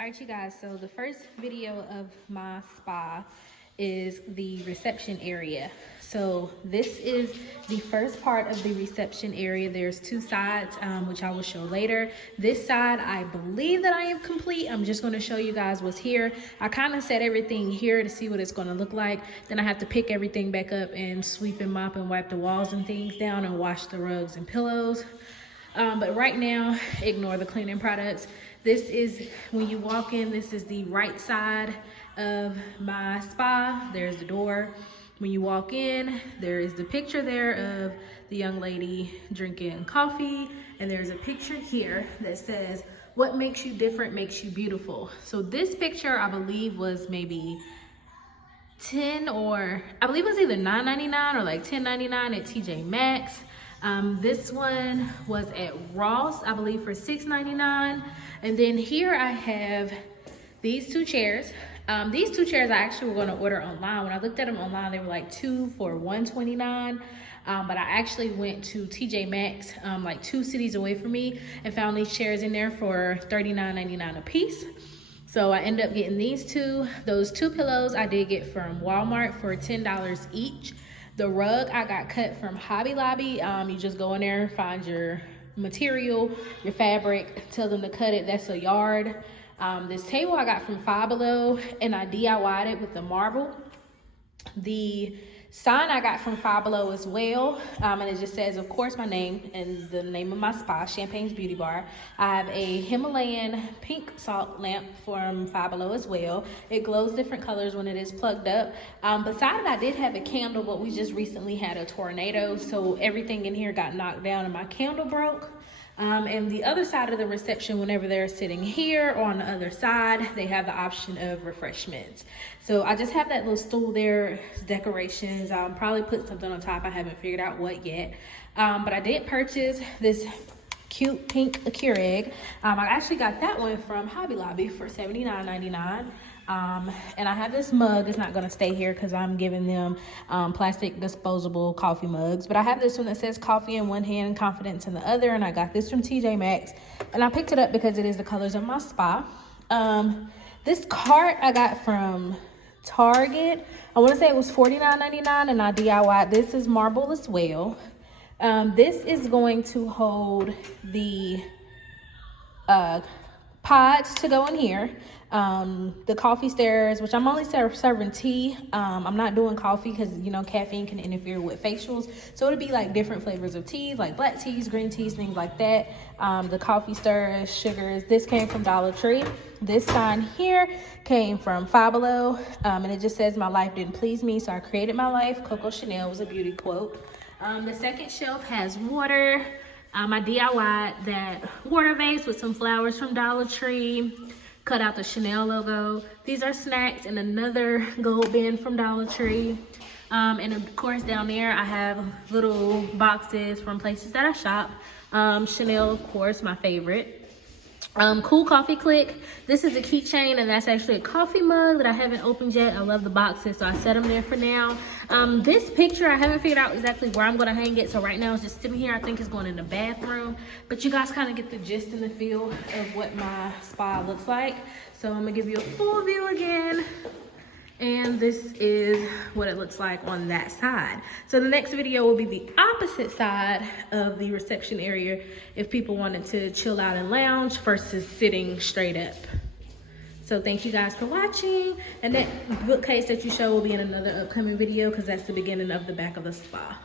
All right, you guys, so the first video of my spa is the reception area. So this is the first part of the reception area. There's two sides, which I will show later. This side, I believe that I am complete. I'm just gonna show you guys what's here. I kind of set everything here to see what it's gonna look like. Then I have to pick everything back up and sweep and mop and wipe the walls and things down and wash the rugs and pillows. But right now, ignore the cleaning products. This is, when you walk in, this is the right side of my spa. There's the door. When you walk in, there is the picture there of the young lady drinking coffee. And there's a picture here that says, what makes you different makes you beautiful. So this picture, I believe, was maybe 10 or, I believe it was either $9.99 or like $10.99 at TJ Maxx. This one was at Ross, I believe, for $6.99. And then here I have these two chairs. These two chairs I actually were gonna order online. When I looked at them online, they were like two for $129. But I actually went to TJ Maxx, like 2 cities away from me, and found these chairs in there for $39.99 a piece. So I ended up getting these two. Those 2 pillows I did get from Walmart for $10 each. The rug I got cut from Hobby Lobby. You just go in there, find your material, your fabric, tell them to cut it. That's a yard. This table I got from Five Below, and I DIY'd it with the marble. The sign I got from Five Below as well, and it just says, of course, my name and the name of my spa, Champagne's Beauty Bar. I have a Himalayan pink salt lamp from Five Below as well. It glows different colors when it is plugged up. Beside it, I did have a candle, but we just recently had a tornado, so everything in here got knocked down and my candle broke. And the other side of the reception, whenever they're sitting here or on the other side, they have the option of refreshments. So I just have that little stool there, decorations. I'll probably put something on top. I haven't figured out what yet. But I did purchase this cute pink Keurig. I actually got that one from Hobby Lobby for $79.99. And I have this mug. It's not gonna stay here because I'm giving them plastic disposable coffee mugs. But I have this one that says coffee in one hand and confidence in the other. And I got this from TJ Maxx. And I picked it up because it is the colors of my spa. This cart I got from Target. I wanna say it was $49.99 and I DIY'd. This is marble as well. This is going to hold the pods to go in here. The coffee stirrers, which I'm only serving tea. I'm not doing coffee because, you know, caffeine can interfere with facials. So it'll be like different flavors of teas, like black teas, green teas, things like that. The coffee stirrers, sugars. This came from Dollar Tree. This sign here came from Five Below, and it just says, my life didn't please me, so I created my life. Coco Chanel was a beauty quote. The second shelf has water. I DIY'd that water vase with some flowers from Dollar Tree. Cut out the Chanel logo. These are snacks and another gold bin from Dollar Tree. And of course down there I have little boxes from places that I shop. Chanel, of course, my favorite. Cool Coffee Click. This is a keychain, and that's actually a coffee mug that I haven't opened yet. I love the boxes, so I set them there for now. This picture, I haven't figured out exactly where I'm gonna hang it, so right now it's just sitting here. I think it's going in the bathroom, but you guys kind of get the gist and the feel of what my spa looks like. So I'm gonna give you a full view again. And this is what it looks like on that side. So the next video will be the opposite side of the reception area if people wanted to chill out and lounge versus sitting straight up. So thank you guys for watching. And that bookcase that you show will be in another upcoming video because that's the beginning of the back of the spa.